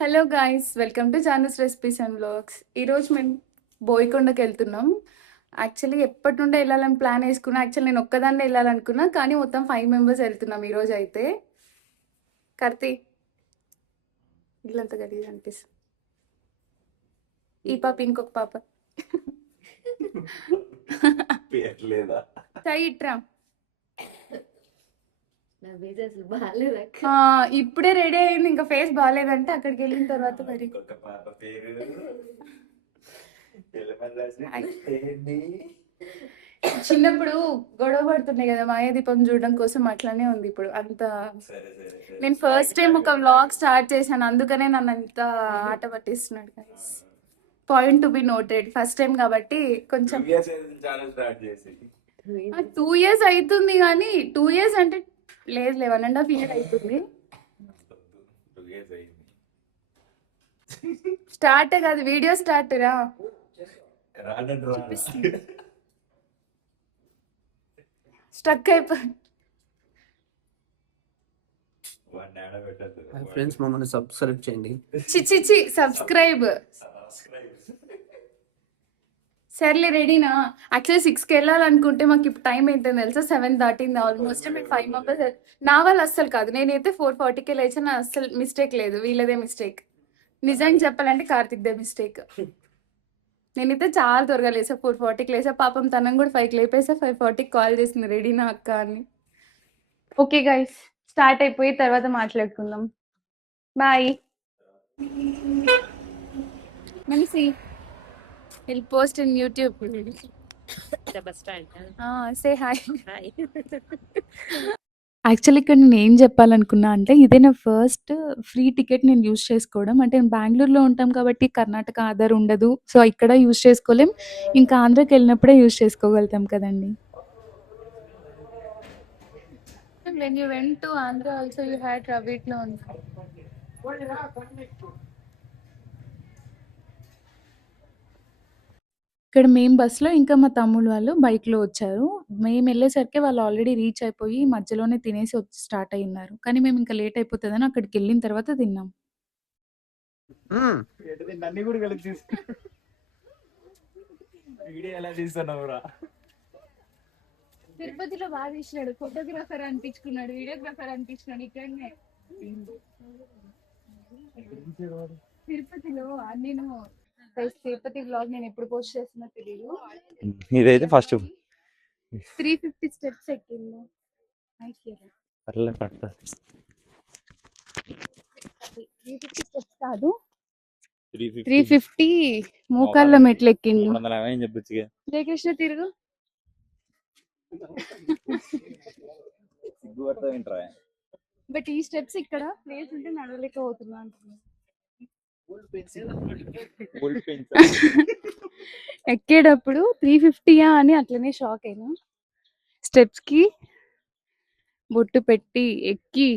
Hello guys, welcome to జానస్ recipes and vlogs. ఈరోజు మేము బోయకొండకి వెళ్తున్నాం. యాక్చువల్లీ ఎప్పటి నుండే వెళ్ళాలని ప్లాన్ వేసుకున్నా. యాక్చువల్లీ నేను ఒక్కదాన్నే వెళ్ళాలనుకున్నా, కానీ మొత్తం 5 మెంబర్స్ వెళ్తున్నాం ఈరోజు అయితే. కర్తీ, ఇల్లంతా గలీజ్ అనిపిస్తుంది. ఈ పాప ఇంకొక పాప చై ఇట్రా. ఇప్పుడే రెడీ అయింది, ఇంకా ఫేస్ బాగాలేదంటే అక్కడికి వెళ్ళిన తర్వాత మరి. చిన్నప్పుడు గొడవ పడుతున్నాయి కదా మాయాదీపం చూడడం కోసం, అట్లానే ఉంది ఇప్పుడు అంత. నేను ఫస్ట్ టైం ఒక వ్లాగ్ స్టార్ట్ చేశాను, అందుకనే నన్ను అంత ఆట పట్టిస్తున్నాడు. Point to be noted, first time కాబట్టి కొంచెం. 2 years అవుతుంది, కానీ 2 years అంటే లేదు, 1.5 years అవుతుంది. స్టార్ట్ కాదు, వీడియో స్టార్ట్ రా. స్టక్ అయిపోయి ఫ్రెండ్స్, మమ్మల్ని సబ్స్క్రైబ్ చేయండి. చిచి సబ్స్క్రైబ్. సర్లే, రెడీనా? యాక్చువల్లీ 6కి వెళ్ళాలనుకుంటే మాకు ఇప్పుడు టైం ఏంటని తెలుసా? 7 దాటింది ఆల్మోస్ట్. మేము 5 మెంబర్స్. నా వాళ్ళు అస్సలు కాదు, నేనైతే 4:40కే లేచాను. అస్సలు మిస్టేక్ లేదు, వీళ్ళదే మిస్టేక్. నిజంగా చెప్పాలంటే కార్తిక్దే మిస్టేక్. నేనైతే చాలా త్వరగా లేసా, 4:40కి లేసా. పాపం తనం కూడా 5కి లేపేసా. 5:40కి కాల్ చేసింది, రెడీనా అక్క అని. ఓకే గైస్, స్టార్ట్ అయిపోయి తర్వాత మాట్లాడుకుందాం. బాయ్. మనిషి will post in YouTube. Say hi. Actually ఇక్కడ నేను ఏం చెప్పాలనుకున్నా అంటే, ఇదే నా ఫస్ట్ ఫ్రీ టికెట్ నేను యూజ్ చేసుకోవడం. అంటే బెంగళూరులో ఉంటాం కాబట్టి కర్ణాటక ఆధార్ ఉండదు. సో ఇక్కడ యూజ్ చేసుకోలేం, ఇంకా ఆంధ్రాకి వెళ్ళినప్పుడే యూజ్ చేసుకోగలుగుతాం కదండి. When you went to Andhra also you had Rabbit loan. ఇక్కడ మేము బస్సులో, ఇంకా మా తమ్ముడు వాళ్ళు బైక్‌లో వచ్చారు. మేము వెళ్ళేసరికి వాళ్ళు ఆల్రెడీ రీచ్ అయిపోయి మధ్యలోనే తినేసి వచ్చి స్టార్ట్ అయ్యున్నారు. కానీ మేము ఇంకా లేట్ అయిపోతదని అక్కడికెళ్ళిన తర్వాత తిన్నాం. నన్ను కూడా కలిసి వీడియో ఎలా తీస్తున్నావురా? తిరుపతిలో బాగా తీసినాడు, ఫోటోగ్రాఫర్ అనిపించుకున్నాడు, వీడియోగ్రాఫర్ అనిపించుకున్నాడు. ఇక్కడనే తిరుపతిలో నేను తిరుపతి వ్లాగ్ నేను ఎప్పుడు పోస్ట్ చేస్తున్నా తెలియదు. ఇదైతే ఫస్ట్ 350 స్టెప్స్ ఎక్కింది. 350 స్టెప్స్ కాదు, 350 మోకాళ్ళ మెట్లు ఎక్కిండు. జయకృష్ణ తిరుగు. బట్ ఈ స్టెప్స్ ఇక్కడ ప్లేస్ ఉంటే నడవలేకపోతున్నా అంటున్నాను. ఎక్కేటప్పుడు 350యా అని అట్లనే షాక్ అయినా. స్టెప్స్ కి బొట్టు పెట్టి ఎక్కి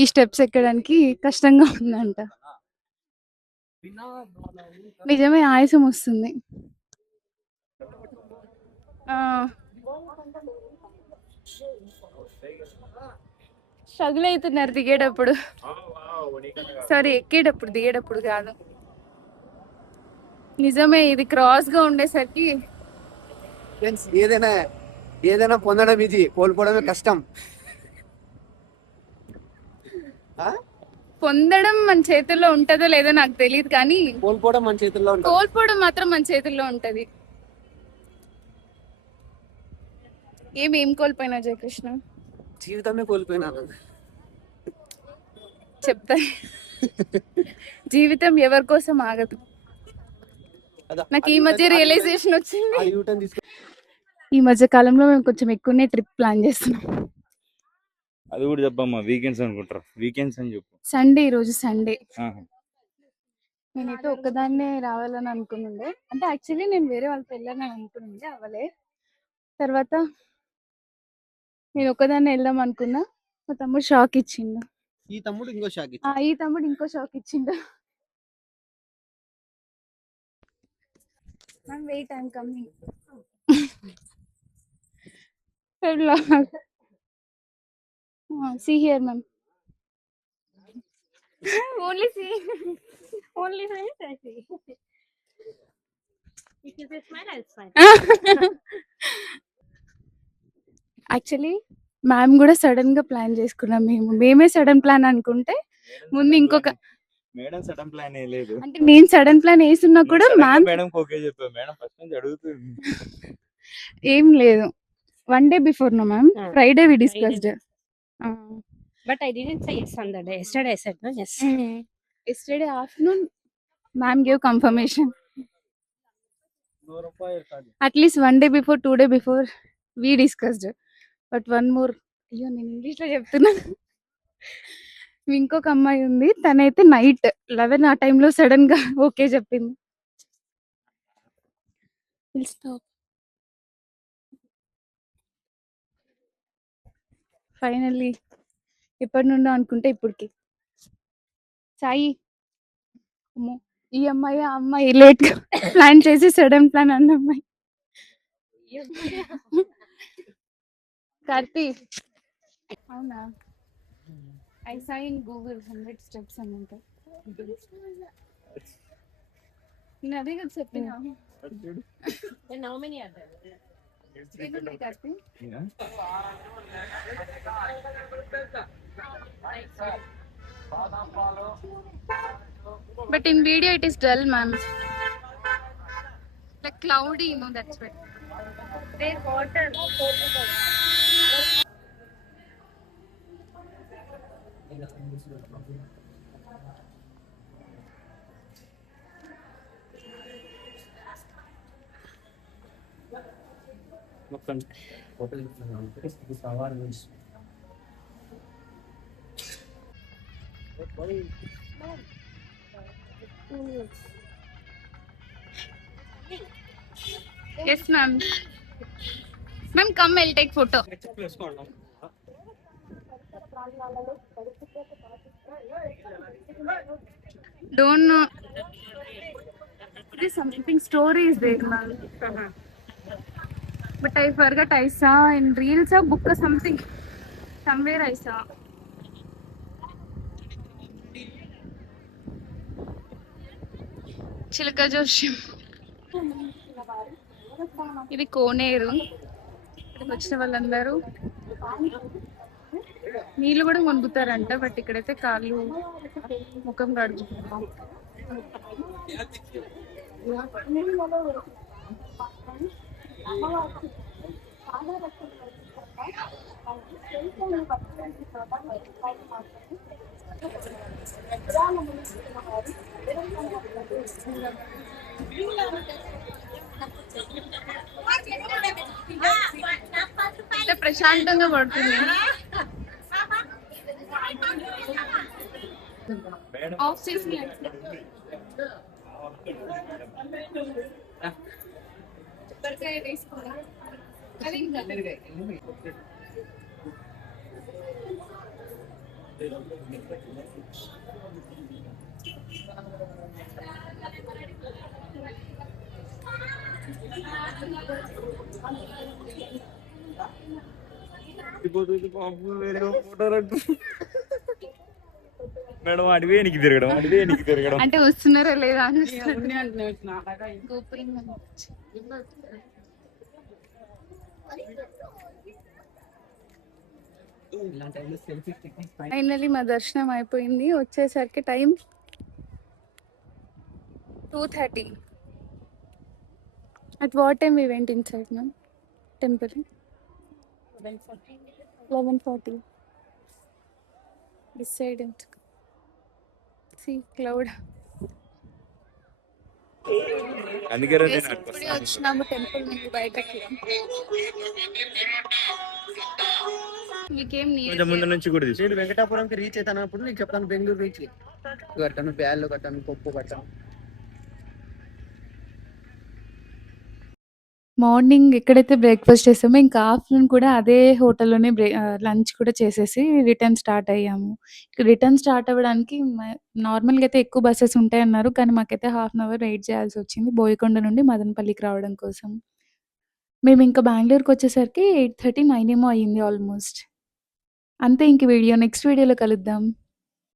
ఈ స్టెప్స్ ఎక్కడానికి కష్టంగా ఉందంట. నిజమే, ఆయాసం వస్తుంది. స్ట్రగుల్ అవుతున్నారు దిగేటప్పుడు. సారీ, ఎక్కేటప్పుడు, దిగేటప్పుడు కాదు. నిజమే, ఇది క్రాస్ గా ఉండేసరికి. ఏదైనా పొందడం ఇది, కోల్పోవడమే కష్టం. పొందడం మన చేతుల్లో ఉంటదో లేదో నాకు తెలియదు, కానీ కోల్పోవడం మన చేతుల్లో, కోల్పోవడం మాత్రం మన చేతుల్లో ఉంటది. ఏం కోల్పోయినా జయకృష్ణ? జీవితమే కోల్పోయినాను చెప్తా. జీవితం ఎవరి కోసం ఆగదు. నాకు ఈ మధ్య రియలైజేషన్ వచ్చింది. ఈ మధ్య కాలంలో మేము కొంచెం ఎక్కువనే ట్రిప్ ప్లాన్ చేస్తున్నాం. అది కూడా చెప్పమ్మా, వీకెండ్స్ అనుకుంటారు. వీకెండ్స్ అని చెప్పు. సండే, ఈరోజు సండే. నేనైతే ఒక్కదాన్నే రావాలని అనుకునుండే. అంటే యాక్చువల్లీ నేను వేరే వాళ్ళతో వెళ్ళాలని అనుకునుండే, అవలే. తర్వాత నేను ఒక్కదాన్నే వెళ్దాం అనుకున్నా, మా తమ్ముడు షాక్ ఇచ్చిండు. ఈ తమ్ముడు ఇంకో షాక్ ఇచ్చిండు. Wait, I'm coming. vlog. See here, ma'am. Only see. Only nice, I see. If you say smile, I'll smile. Actually ma'am కూడా సడన్ గా ప్లాన్ చేసుకున్నాం. మేమే సడన్ ప్లాన్ అనుకుంటే ముందు ఇంకొక మేడం సడన్ ప్లాన్ ఏ లేదు. అంటే నేను సడన్ ప్లాన్ వేసున్నా కూడా మ్యామ్ మేడం ఓకే చెప్పా. మేడం ఫస్ట్ నుంచి అడుగుతుంది. ఏం లేదు. 1 day before no ma'am. Friday we discussed. But I didn't say yes on that day. Yesterday I said no, yes. Yesterday afternoon ma'am gave confirmation. At least 1 day before, 2 day before we discussed. But one more, అయ్యో నేను English లో చెప్తున్నా. ఇంకొక అమ్మాయి ఉంది, తనైతే night 11 ఆ టైంలో సడన్ గా ఓకే చెప్పింది. ఫైనల్లీ ఎప్పటి నుండో అనుకుంటే ఇప్పటికి సాయి అమ్మో, ఈ అమ్మాయి ఆ అమ్మాయి లేట్ గా ప్లాన్ చేసి సడన్ ప్లాన్ అన్న అమ్మాయి కార్తీ. అవునా, I saw in Google 100 steps అని ఉంటాయి. నేను అదే కదా చెప్పినా. Then how many are there? ఏమున్నాయి Karthi? But in video it is dull, ma'am. Like cloudy, you know, that's why. There's water. Yes, ma'am. Ma'am, come, I'll take photo. Don't know. There is something story is there, ma'am. But I forgot. I saw in reels a book or something. Somewhere I saw. చిలక జోష్యం. ఇది కోనేరు. ఇక్కడికి వచ్చిన వాళ్ళందరూ నీళ్ళు కూడా మునుగుతారంట. But ఇక్కడైతే కాళ్ళు ముఖం కడుగుతున్నారు. అంటే ప్రశాంతంగా పడుతుంది. ఆఫ్ చేసి తీసుకున్నా. అది ఇంకా మేడం అడివే నీకు తిరగడం అంటే వస్తున్నారా లేదా అని గోపురం. ఫైనల్లీ మా దర్శనం అయిపోయింది. వచ్చేసరికి time 2:30. At what time we went inside, ma'am? Temple. 11:40. This side and see cloud. అందుకే ఇప్పుడే వచ్చినాము టెంపుల్ నుంచి బయటకి. మీకేం కొంచెం ముందు నుంచి కూడా తీసు. నేను వెంకటాపురంకి రీచ్ అవుతానప్పుడు నీకు చెప్తాను. బెంగళూరు రీచ్ కట్టాను, బ్యాళ్ళు కట్టాను, పప్పు కట్టాను. మార్నింగ్ ఎక్కడైతే బ్రేక్ఫాస్ట్ చేసామో ఇంకా ఆఫ్టర్నూన్ కూడా అదే హోటల్లోనే లంచ్ కూడా చేసేసి రిటర్న్ స్టార్ట్ అయ్యాము. రిటర్న్ స్టార్ట్ అవ్వడానికి నార్మల్గా అయితే ఎక్కువ బస్సెస్ ఉంటాయన్నారు. కానీ మాకైతే 1/2 అవర్ వెయిట్ చేయాల్సి వచ్చింది బోయకొండ నుండి మదనపల్లికి రావడం కోసం. మేమింక బెంగుళూరుకొచ్చేసరికి 8:30, 9 ఏమో అయింది ఆల్మోస్ట్. అంతే ఇంక వీడియో. నెక్స్ట్ వీడియోలో కలుద్దాం.